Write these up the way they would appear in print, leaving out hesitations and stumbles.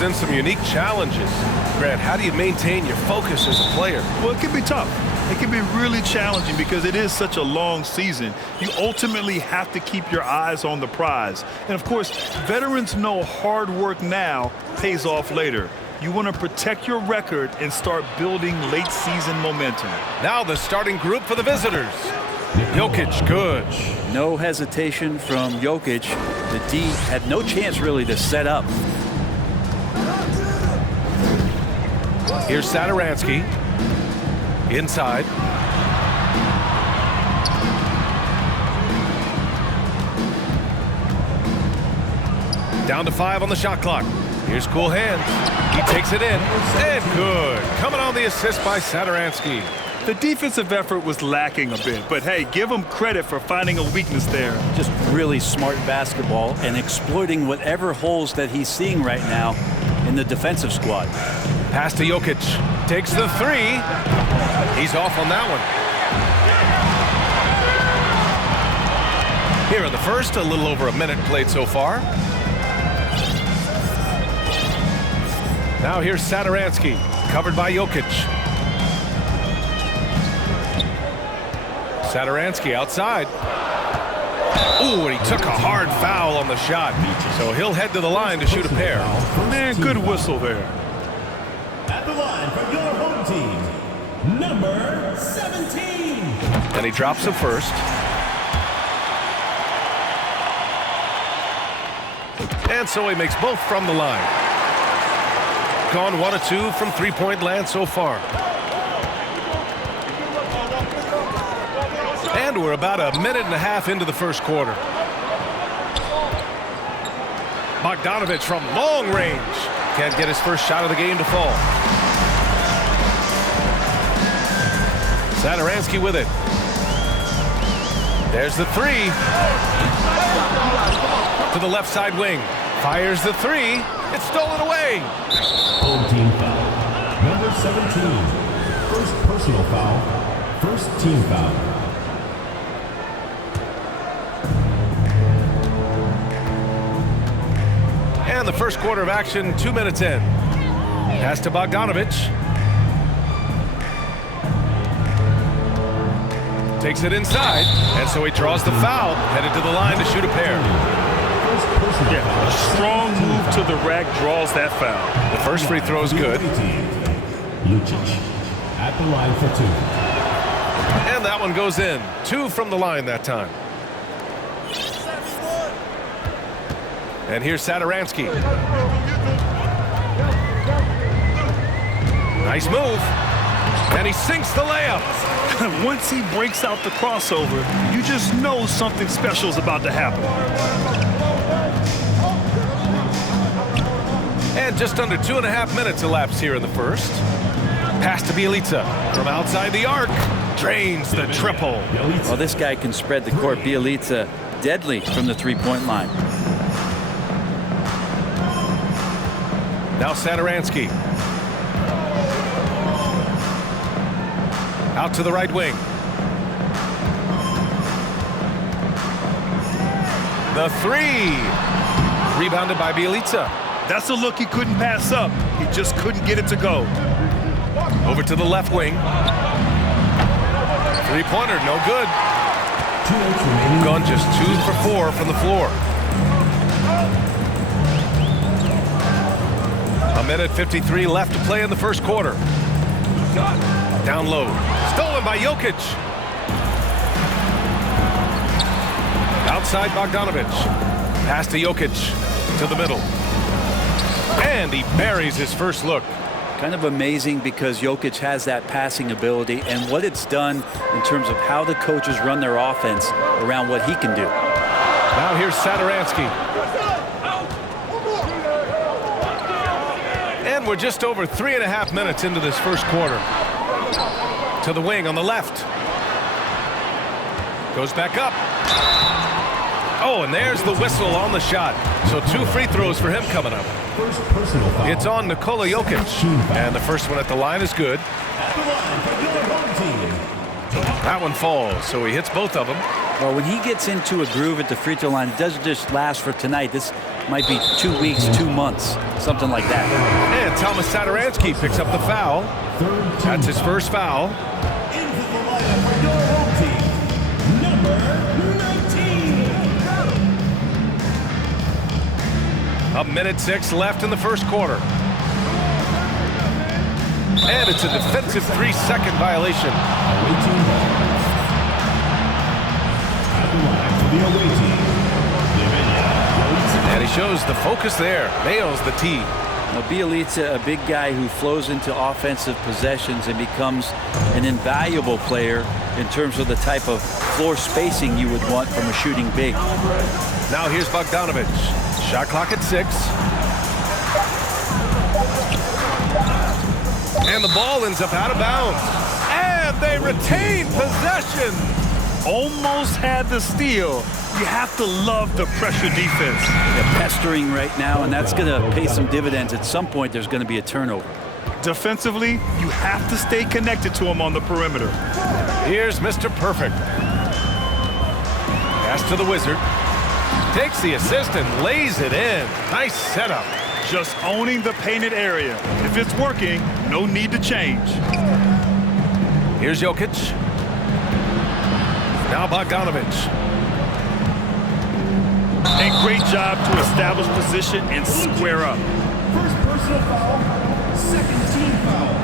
presents some unique challenges. Grant, how do you maintain your focus as a player? Well, it can be tough. It can be really challenging because it is such a long season. You ultimately have to keep your eyes on the prize. And, of course, veterans know hard work now pays off later. You want to protect your record and start building late-season momentum. Now the starting group for the visitors. Jokic, good. No hesitation from Jokic. The D had no chance really to set up. Here's Satoransky. Inside. Down to 5 on the shot clock. Here's cool hands. He takes it in. And good. Coming on the assist by Satoransky. The defensive effort was lacking a bit, but hey, give him credit for finding a weakness there. Just really smart basketball and exploiting whatever holes that he's seeing right now in the defensive squad. Pass to Jokic. Takes the 3. He's off on that one. Here in the first, a little over a minute played so far. Now here's Satoransky, covered by Jokic. Satoransky outside. Ooh, and he took a hard foul on the shot. So he'll head to the line to shoot a pair. Man, good whistle there. At the line for your home team, number 17. And he drops the first. And so he makes both from the line. Gone 1 of 2 from three-point land so far. And we're about a minute and a half into the first quarter. Bogdanovich from long range. Can't get his first shot of the game to fall. Satoransky with it. There's the 3. To the left side wing. Fires the 3. It's stolen away. Home team foul. Number 17. First personal foul. First team foul. And the first quarter of action, 2 minutes in. Pass to Bogdanovich. Takes it inside, and so he draws the foul, headed to the line to shoot a pair. Yeah, a strong move to the rack draws that foul. The first free throw is good. Lucic at the line for 2. And that one goes in. 2 from the line that time. And here's Satoransky. Nice move. And he sinks the layup. Once he breaks out the crossover, you just know something special is about to happen. And just under 2.5 minutes elapsed here in the first. Pass to Bjelica from outside the arc. Drains the triple. Well, this guy can spread the court. Bjelica deadly from the three-point line. Now Satoransky. Out to the right wing. The 3. Rebounded by Bjelica. That's a look he couldn't pass up. He just couldn't get it to go. Over to the left wing. Three-pointer, no good. Gone just 2 for 4 from the floor. A minute 53 left to play in the first quarter. Down low. Stolen by Jokic. Outside Bogdanovich. Pass to Jokic. To the middle. And he buries his first look. Kind of amazing because Jokic has that passing ability and what it's done in terms of how the coaches run their offense around what he can do. Now here's Satoransky. And we're just over 3.5 minutes into this first quarter. To the wing on the left. Goes back up. Oh, and there's the whistle on the shot. So 2 free throws for him coming up. First personal foul. It's on Nikola Jokic. And the first one at the line is good. At the line for your home team, That one falls, so he hits both of them. Well, when he gets into a groove at the free throw line, it doesn't just last for tonight. This might be 2 weeks, 2 months, something like that. And Thomas Sadaransky picks up the foul. That's his first foul. Into the lineup for your home team, number 19. 1:06 left in the first quarter. And it's a defensive 3-second violation. Away team ball. At the line for the away team, And he shows the focus there. Nails the tee. Now, Bielitsa, a big guy who flows into offensive possessions and becomes an invaluable player in terms of the type of floor spacing you would want from a shooting big. Now here's Bogdanovic. Shot clock at 6. And the ball ends up out of bounds. And they retain possession. Almost had the steal. You have to love the pressure defense. They're pestering right now, and that's going to pay some dividends. At some point, there's going to be a turnover. Defensively, you have to stay connected to him on the perimeter. Here's Mr. Perfect. Pass to the Wizard. Takes the assist and lays it in. Nice setup. Just owning the painted area. If it's working, no need to change. Here's Jokic. Now Bogdanovic. A great job to establish position and square up. First personal foul, second team foul.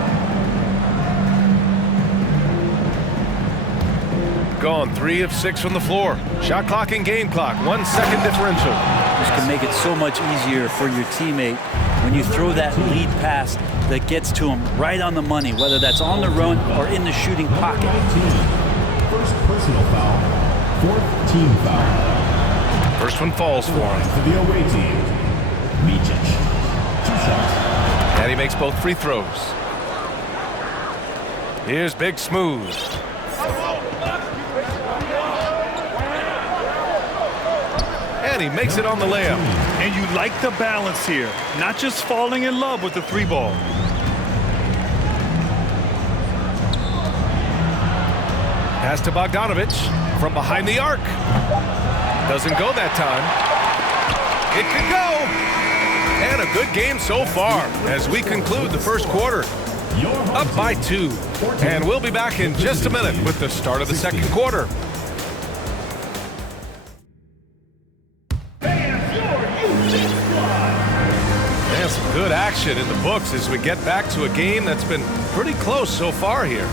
Gone 3 of 6 from the floor. Shot clock and game clock. 1 second differential. This can make it so much easier for your teammate when you throw that lead pass that gets to him right on the money, whether that's on the run or in the shooting pocket. First personal foul, fourth team foul. First one falls for him. For the away team, Micic. 2 shots. And he makes both free throws. Here's Big Smooth. And he makes it on the layup. And you like the balance here. Not just falling in love with the 3-ball. Pass to Bogdanovic from behind the arc. Doesn't go that time. It could go. And a good game so far as we conclude the first quarter. Up by 2. And we'll be back in just a minute with the start of the second quarter. And some good action in the books as we get back to a game that's been pretty close so far here.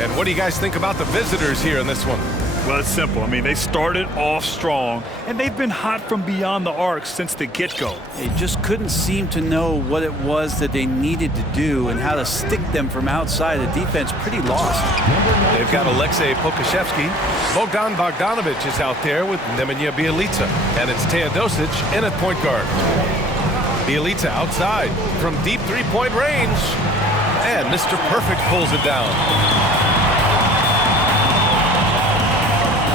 And what do you guys think about the visitors here in this one? Well, it's simple. I mean, they started off strong, and they've been hot from beyond the arc since the get-go. They just couldn't seem to know what it was that they needed to do and how to stick them from outside. The defense pretty lost. They've got Alexei Pokashevsky. Bogdan Bogdanovic is out there with Nemanja Bjelica. And it's Teodosic in at point guard. Bjelica outside from deep three-point range. And Mr. Perfect pulls it down.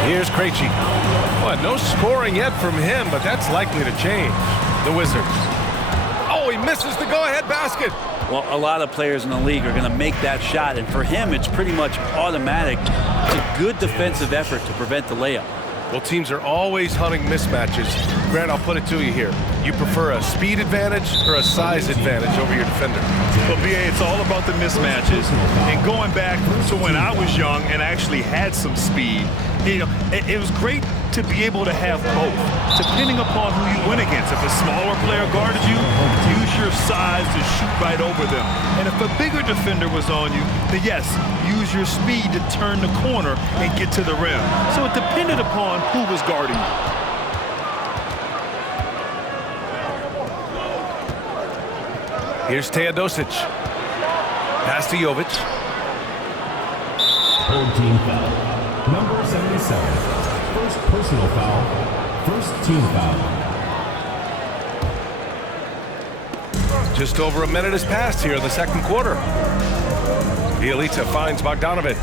Here's Krejci. Well, no scoring yet from him, but that's likely to change. The Wizards. Oh, he misses the go-ahead basket. Well, a lot of players in the league are going to make that shot, and for him, it's pretty much automatic. It's a good defensive effort to prevent the layup. Well, teams are always hunting mismatches. Grant, I'll put it to you here. You prefer a speed advantage or a size advantage over your defender? Well, BA, it's all about the mismatches. And going back to when I was young and actually had some speed, you know, it was great to be able to have both, depending upon who you went against. If a smaller player guarded you, use your size to shoot right over them. And if a bigger defender was on you, then yes, use your speed to turn the corner and get to the rim. So it depended upon who was guarding you. Here's Teodosic. Pass to Jovic. Third team foul. Number 77. First personal foul. First team foul. Just over a minute has passed here in the second quarter. Bjelica finds Bogdanovic.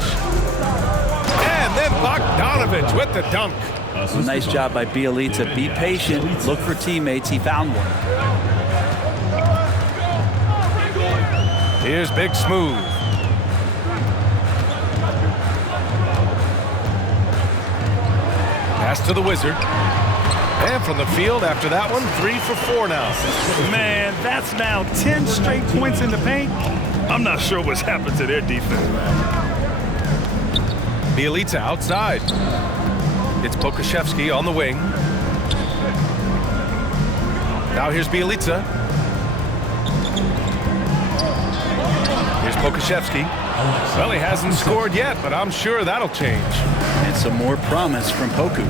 And then Bogdanovic with the dunk. Well, nice job by Bjelica. Be patient. Look for teammates. He found one. Here's Big Smooth. Pass to the Wizard. And from the field after that one, 3 for 4 now. Man, that's now 10 straight points in the paint. I'm not sure what's happened to their defense, man. Bielitsa outside. It's Pokashevsky on the wing. Now here's Bielitsa. Here's Pokashevsky. Well, he hasn't scored yet, but I'm sure that'll change. And some more promise from Poku.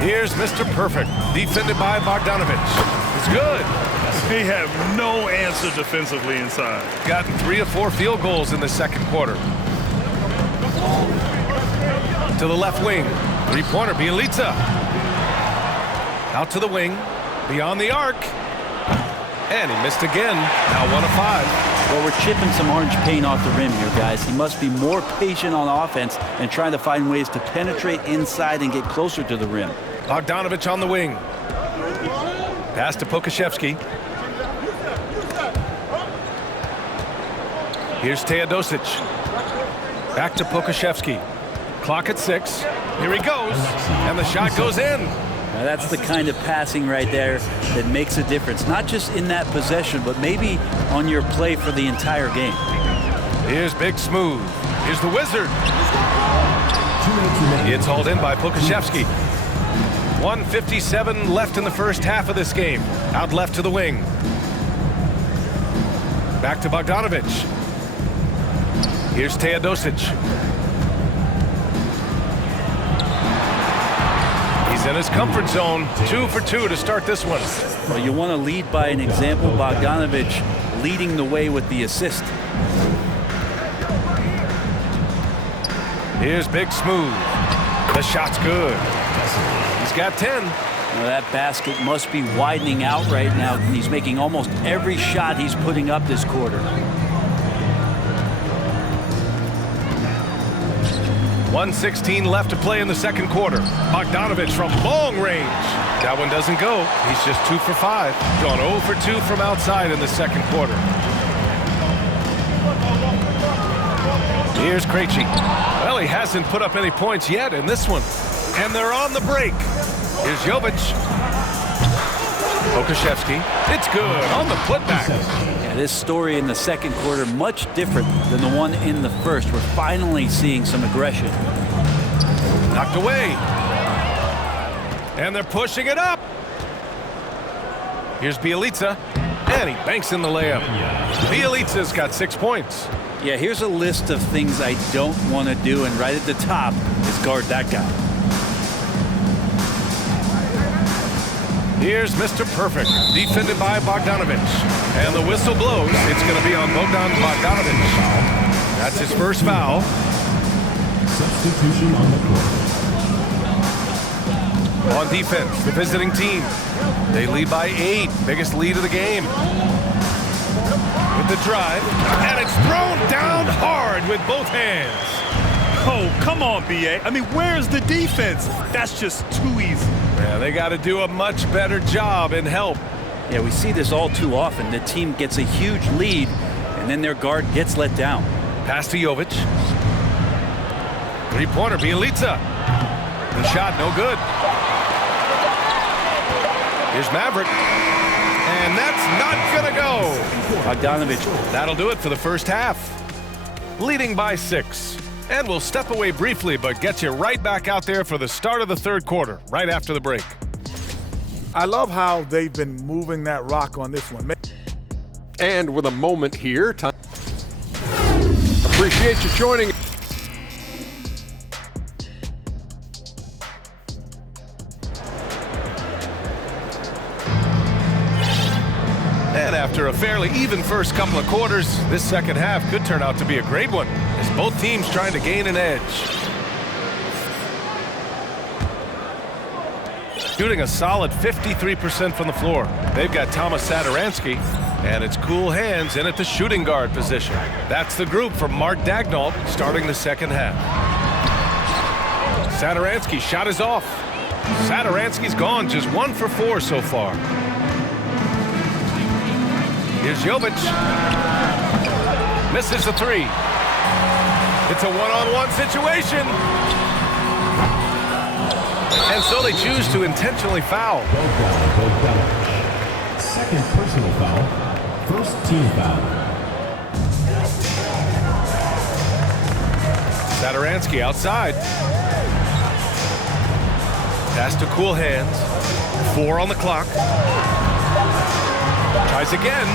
Here's Mr. Perfect, defended by Bogdanovich. It's good. They have no answer defensively inside. Gotten 3 of 4 field goals in the second quarter. To the left wing, three-pointer, Bielitsa. Out to the wing, beyond the arc. And he missed again, now 1 of 5. Well, we're chipping some orange paint off the rim here, guys. He must be more patient on offense and trying to find ways to penetrate inside and get closer to the rim. Bogdanovich on the wing. Pass to Pokashevsky. Here's Teodosic. Back to Pokashevsky. Clock at 6. Here he goes. And the shot goes in. Now that's the kind of passing right there that makes a difference. Not just in that possession, but maybe on your play for the entire game. Here's Big Smooth. Here's the Wizard. It's hauled in by Pokashevsky. 1:57 left in the first half of this game. Out left to the wing. Back to Bogdanovich. Here's Teodosic. He's in his comfort zone. 2 for 2 to start this one. Well, you want to lead by an example. Bogdanovich leading the way with the assist. Here's Big Smooth. The shot's good. He's got 10. Now that basket must be widening out right now. He's making almost every shot he's putting up this quarter. 1:16 left to play in the second quarter. Bogdanovich from long range. That one doesn't go. He's just 2 for 5. Gone 0 for 2 from outside in the second quarter. Here's Krejci. Well, he hasn't put up any points yet in this one. And they're on the break. Here's Jovic. Pokashevsky. It's good on the putback. Yeah, this story in the second quarter much different than the one in the first. We're finally seeing some aggression. Knocked away. And they're pushing it up. Here's Bielitsa. And he banks in the layup. Bielitsa's got 6 points. Yeah, here's a list of things I don't want to do, and right at the top is guard that guy. Here's Mr. Perfect, defended by Bogdanovich. And the whistle blows. It's going to be on Bogdanovich. That's his first foul. Substitution on the court. On defense, the visiting team. They lead by 8. Biggest lead of the game. With the drive. And it's thrown down hard with both hands. Oh, come on, B.A. I mean, where's the defense? That's just too easy. Yeah, they got to do a much better job in help. Yeah, we see this all too often. The team gets a huge lead, and then their guard gets let down. Pass to Jovic. Three-pointer, Bielitsa. The shot, no good. Here's Maverick. And that's not going to go. Bogdanovich. That'll do it for the first half. Leading by 6. And we'll step away briefly, but get you right back out there for the start of the third quarter, right after the break. I love how they've been moving that rock on this one. And with a moment here, time. Appreciate you joining. And after a fairly even first couple of quarters, this second half could turn out to be a great one, as both teams trying to gain an edge. Shooting a solid 53% from the floor. They've got Thomas Satoransky, and it's cool hands in at the shooting guard position. That's the group from Mark Daignault starting the second half. Satoransky shot is off. Satoransky's gone, just 1 for 4 so far. Here's Jovic. Misses the 3. It's a one-on-one situation. And so they choose to intentionally foul. Second personal foul. First team foul. Sadaransky outside. Pass to Cool Hands. 4 on the clock. Tries again.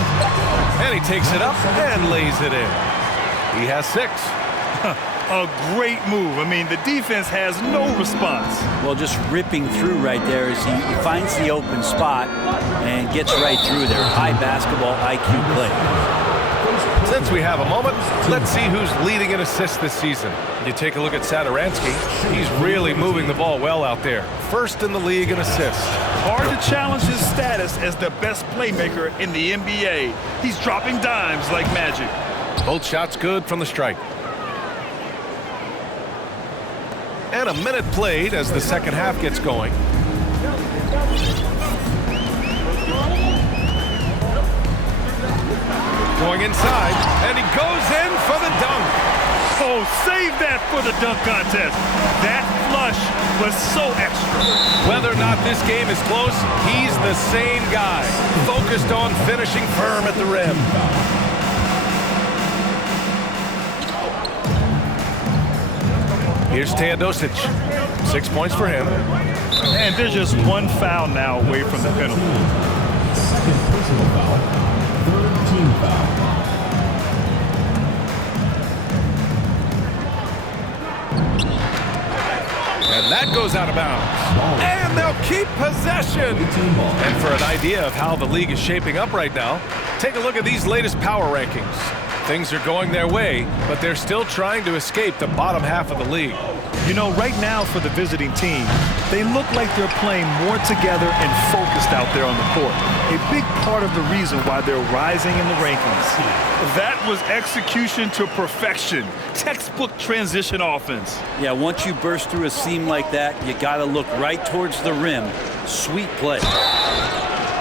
And he takes it up and lays it in. He has 6. A great move. I mean, the defense has no response. Well, just ripping through right there as he finds the open spot and gets right through there. High basketball IQ play. Since we have a moment, let's see who's leading in assists this season. You take a look at Sadaransky. He's really moving the ball well out there. First in the league in assists. Hard to challenge his status as the best playmaker in the NBA. He's dropping dimes like magic. Both shots good from the stripe. And a minute played as the second half gets going. Going inside, and he goes in for the dunk. Oh, save that for the dunk contest. That flush was so extra. Whether or not this game is close, he's the same guy, focused on finishing firm at the rim. Here's Teodosic. 6 points for him. And there's just one foul now away from the penalty. Second personal foul. Third team foul. And that goes out of bounds. And they'll keep possession. And for an idea of how the league is shaping up right now, take a look at these latest power rankings. Things are going their way, but they're still trying to escape the bottom half of the league. You know, right now for the visiting team, they look like they're playing more together and focused out there on the court. A big part of the reason why they're rising in the rankings. That was execution to perfection. Textbook transition offense. Yeah, once you burst through a seam like that, you got to look right towards the rim. Sweet play.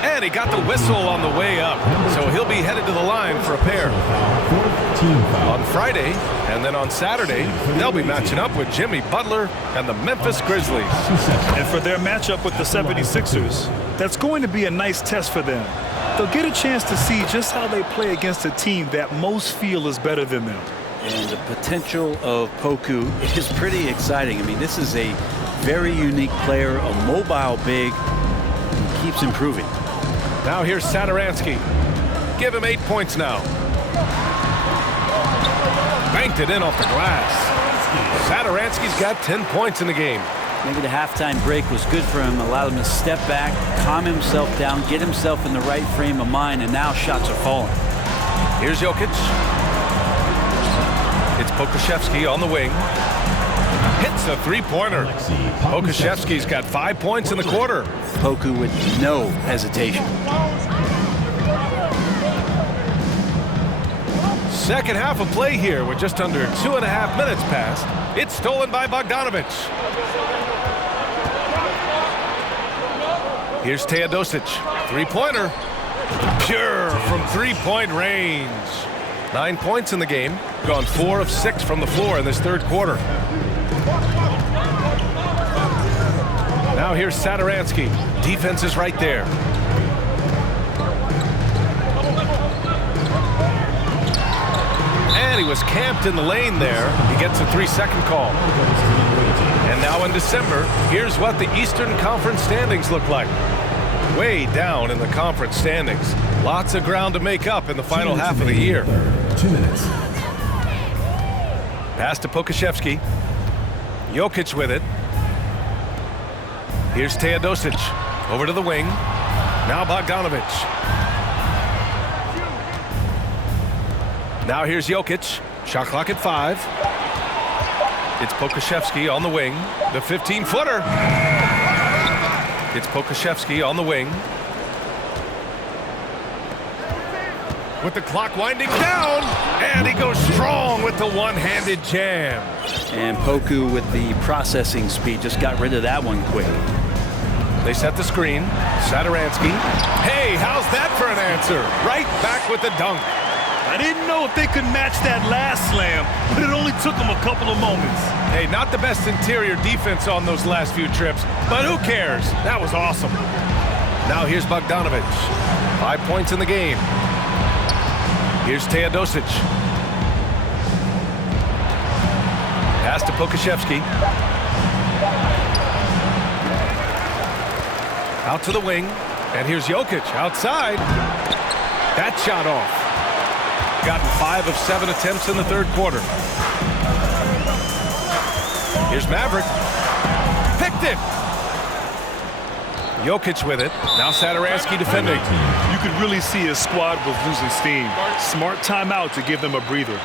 And he got the whistle on the way up, so he'll be headed to the line for a pair. On Friday, and then on Saturday, they'll be matching up with Jimmy Butler and the Memphis Grizzlies. And for their matchup with the 76ers, that's going to be a nice test for them. They'll get a chance to see just how they play against a team that most feel is better than them. And the potential of Poku is pretty exciting. I mean, this is a very unique player, a mobile big, who keeps improving. Now here's Sadaransky. Give him 8 points now. Banked it in off the glass. Sadaransky's got 10 points in the game. Maybe the halftime break was good for him, allowed him to step back, calm himself down, get himself in the right frame of mind, and now shots are falling. Here's Jokic. It's Pokusevski on the wing. Hits a three-pointer. Pokusevski's got 5 points in the quarter. Poku with no hesitation. Second half of play here with just under 2.5 minutes passed. It's stolen by Bogdanovic. Here's Teodosic. Three-pointer. Pure from three-point range. 9 points in the game. Gone 4 of 6 from the floor in this third quarter. Now here's Sadaransky. Defense is right there. And he was camped in the lane there. He gets a 3-second call. And now in December, here's what the Eastern Conference standings look like. Way down in the conference standings. Lots of ground to make up in the final half of the year. 2 minutes. Pass to Pokusevski. Jokic with it. Here's Teodosic. Over to the wing. Now Bogdanovic. Now here's Jokic. Shot clock at 5. It's Pokusevski on the wing. The 15-footer. It's Pokusevski on the wing. With the clock winding down. And he goes strong with the one-handed jam. And Poku with the processing speed just got rid of that one quick. They set the screen. Sadaransky. Hey, how's that for an answer? Right back with the dunk. I didn't know if they could match that last slam, but it only took them a couple of moments. Hey, not the best interior defense on those last few trips, but who cares? That was awesome. Now here's Bogdanovich. 5 points in the game. Here's Teodosic. Pass to Pokashevsky. Out to the wing. And here's Jokic outside. That shot off. Gotten 5 of 7 attempts in the third quarter. Here's Maverick. Picked it. Jokic with it. Now Satoransky defending. You could really see his squad was losing steam. Smart timeout to give them a breather.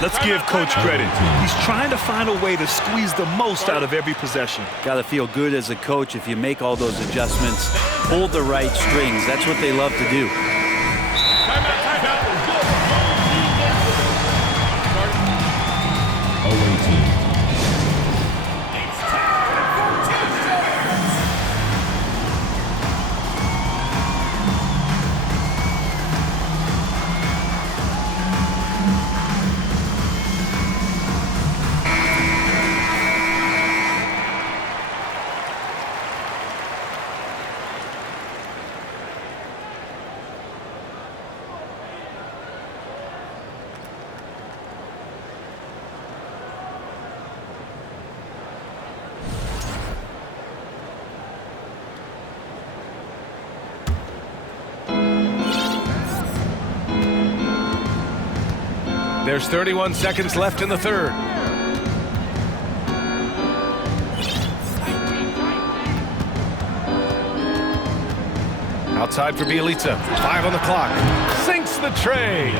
Let's give Coach credit. He's trying to find a way to squeeze the most out of every possession. Got to feel good as a coach if you make all those adjustments, pull the right strings. That's what they love to do. There's 31 seconds left in the third. Outside for Bielitsa. 5 on the clock. Sinks the tray.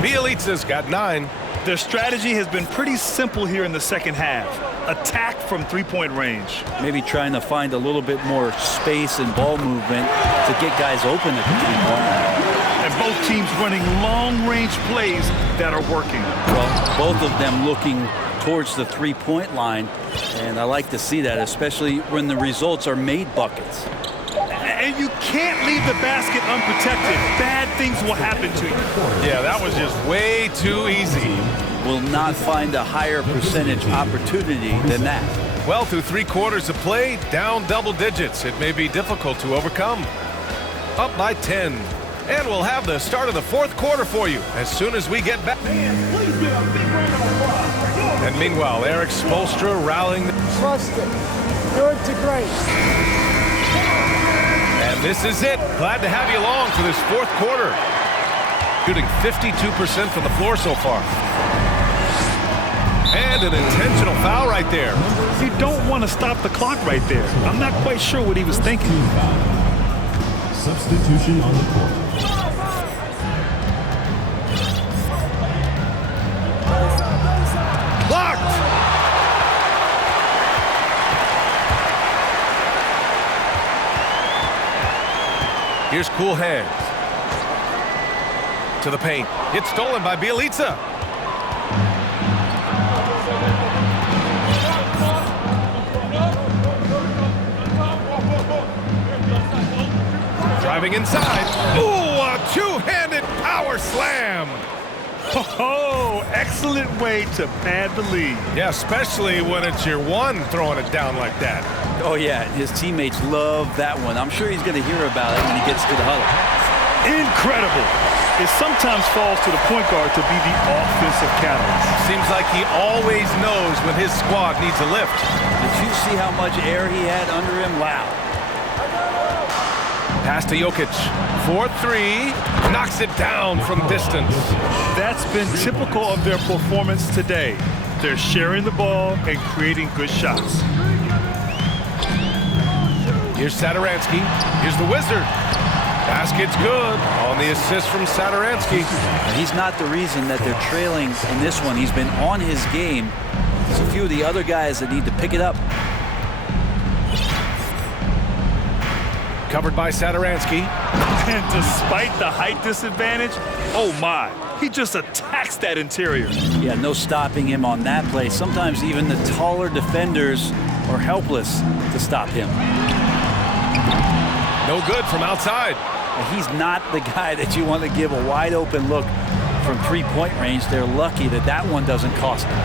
Bielitsa's got 9. Their strategy has been pretty simple here in the second half. Attack from three-point range. Maybe trying to find a little bit more space and ball movement to get guys open at the three-point line. And both teams running long-range plays that are working. Well, both of them looking towards the three-point line, and I like to see that, especially when the results are made buckets. And you can't leave the basket unprotected. Bad things will happen to you. Yeah, that was just way too easy. Will not find a higher percentage opportunity than that. Well, through 3 quarters of play, down double digits. It may be difficult to overcome. Up by 10. And we'll have the start of the fourth quarter for you as soon as we get back. And meanwhile, Eric Spoelstra rallying. Trust it. Good to great. And this is it. Glad to have you along for this fourth quarter. Shooting 52% from the floor so far. And an intentional foul right there. You don't want to stop the clock right there. I'm not quite sure what he was thinking. Substitution on the court. Blocked! Here's Cool Hands. To the paint. It's stolen by Bielitsa. Driving inside. Ooh, a two-handed power slam. Oh, excellent way to pad the lead. Yeah, especially when it's your one throwing it down like that. Oh, yeah, his teammates love that one. I'm sure he's going to hear about it when he gets to the huddle. Incredible. It sometimes falls to the point guard to be the offensive catalyst. Seems like he always knows when his squad needs a lift. Did you see how much air he had under him? Wow. Pass to Jokic. 4-3. Knocks it down from distance. That's been typical of their performance today. They're sharing the ball and creating good shots. Here's Satoransky. Here's the Wizard. Basket's good on the assist from Satoransky. He's not the reason that they're trailing in this one. He's been on his game. There's a few of the other guys that need to pick it up. Covered by Sadaransky. And despite the height disadvantage, oh my, he just attacks that interior. Yeah, no stopping him on that play. Sometimes even the taller defenders are helpless to stop him. No good from outside. He's not the guy that you want to give a wide open look from three-point range. They're lucky that that one doesn't cost them.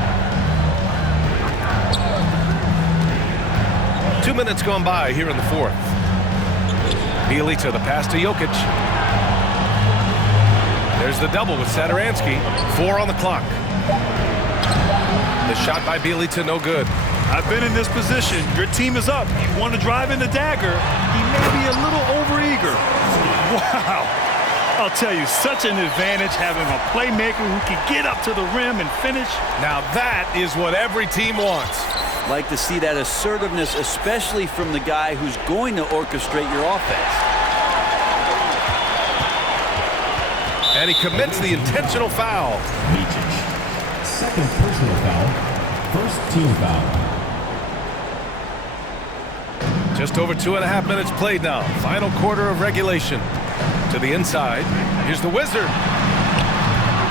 2 minutes gone by here in the fourth. Bielitsa, the pass to Jokic. There's the double with Sadaransky. 4 on the clock. The shot by Bielitsa, no good. I've been in this position. Your team is up. You want to drive in the dagger. He may be a little overeager. Wow. I'll tell you, such an advantage having a playmaker who can get up to the rim and finish. Now that is what every team wants. Like to see that assertiveness, especially from the guy who's going to orchestrate your offense. And he commits the intentional foul. Second personal foul. First team foul. Just over 2.5 minutes played now. Final quarter of regulation. To the inside. Here's the Wizard.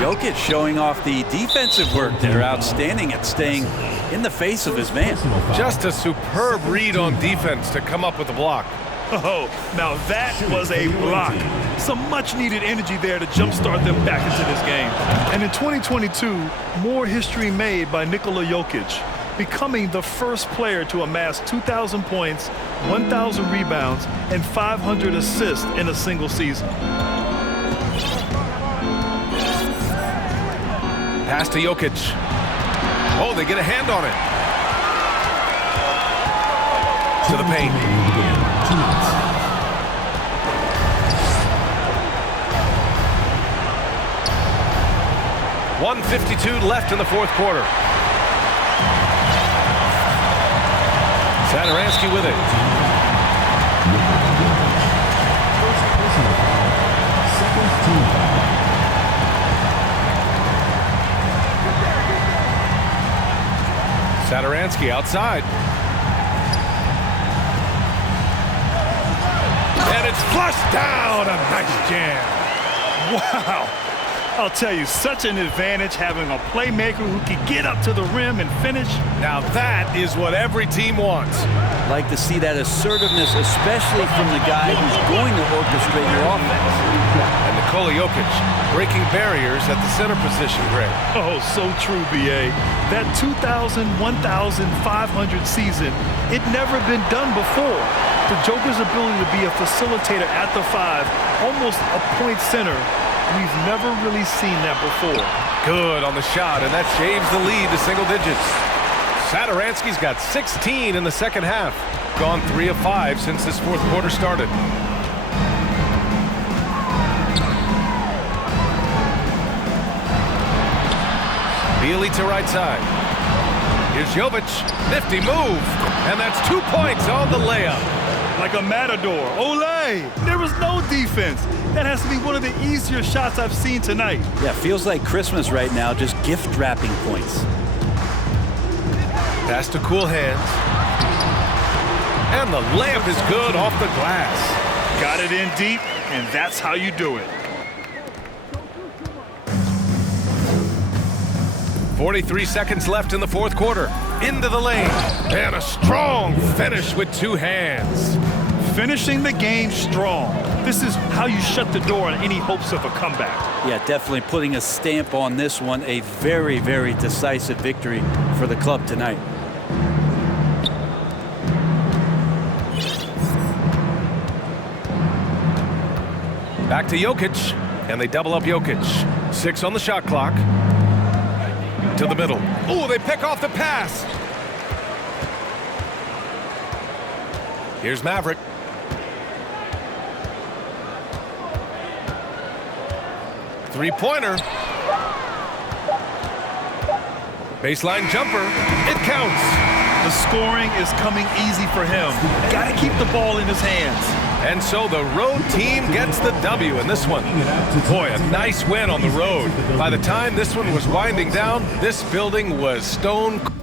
Jokic showing off the defensive work there. Outstanding at staying in the face of his man. Just a superb read on defense to come up with the block. Oh, now that was a block. Some much-needed energy there to jumpstart them back into this game. And in 2022, more history made by Nikola Jokic, becoming the first player to amass 2,000 points, 1,000 rebounds, and 500 assists in a single season. Pass to Jokic. Oh, they get a hand on it. To the paint. 2 minutes. 1:52 left in the fourth quarter. Sadaransky with it. First personal foul. Second team foul. Sadaransky outside. And it's flushed down. A nice jam. Wow. I'll tell you, such an advantage having a playmaker who can get up to the rim and finish. Now that is what every team wants. Like to see that assertiveness, especially from the guy who's going to orchestrate your offense. And Nikola Jokic breaking barriers at the center position, Greg. Oh, so true, B.A. That 2,000, 1,500 season, it never been done before. The Joker's ability to be a facilitator at the 5, almost a point center, we've never really seen that before. Good on the shot, and that shaves the lead to single digits. Sadaransky's got 16 in the second half. Gone 3 of 5 since this fourth quarter started. Bielitsa right side. Here's Jovic. Nifty move. And that's 2 points on the layup. Like a matador. Olé! There was no defense. That has to be one of the easier shots I've seen tonight. Yeah, feels like Christmas right now, just gift wrapping points. Pass to cool hands. And the layup is good off the glass. Got it in deep, and that's how you do it. 43 seconds left in the fourth quarter. Into the lane. And a strong finish with 2 hands. Finishing the game strong. This is how you shut the door on any hopes of a comeback. Yeah, definitely putting a stamp on this one. A very, very decisive victory for the club tonight. Back to Jokic, and they double up Jokic. 6 on the shot clock. To the middle. Oh, they pick off the pass. Here's Maverick. Three-pointer. Baseline jumper. It counts. The scoring is coming easy for him. Got to keep the ball in his hands. And so the road team gets the W in this one. Boy, a nice win on the road. By the time this one was winding down, this building was stone cold.